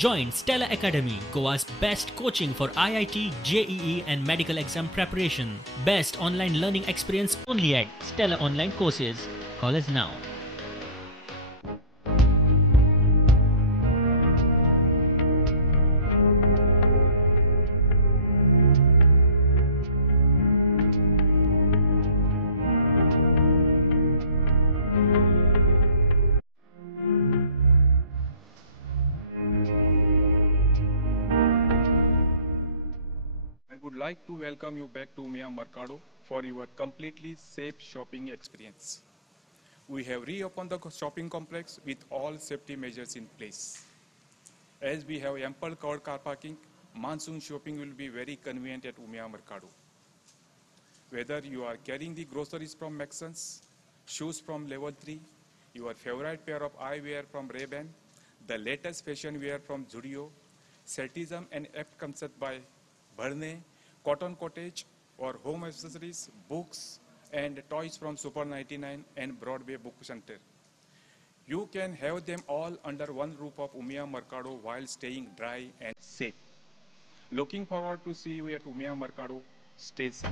Join Stella Academy, Goa's best coaching for IIT, JEE and medical exam preparation. Best online learning experience only at Stella Online Courses. Call us now. I would like to welcome you back to Mia Mercado for your completely safe shopping experience. We have reopened the shopping complex with all safety measures in place. As we have ample covered car parking, monsoon shopping will be very convenient at Umia Mercado. Whether you are carrying the groceries from Maxons, shoes from Level 3, your favorite pair of eyewear from Ray-Ban, the latest fashion wear from Zudio, Cetizen and apt concept by Verne, Cotton Cottage, or home accessories, books, and toys from Super 99 and Broadway Book Center. You can have them all under one roof of Umia Mercado while staying dry and safe. Looking forward to see you at Umia Mercado. Stay safe.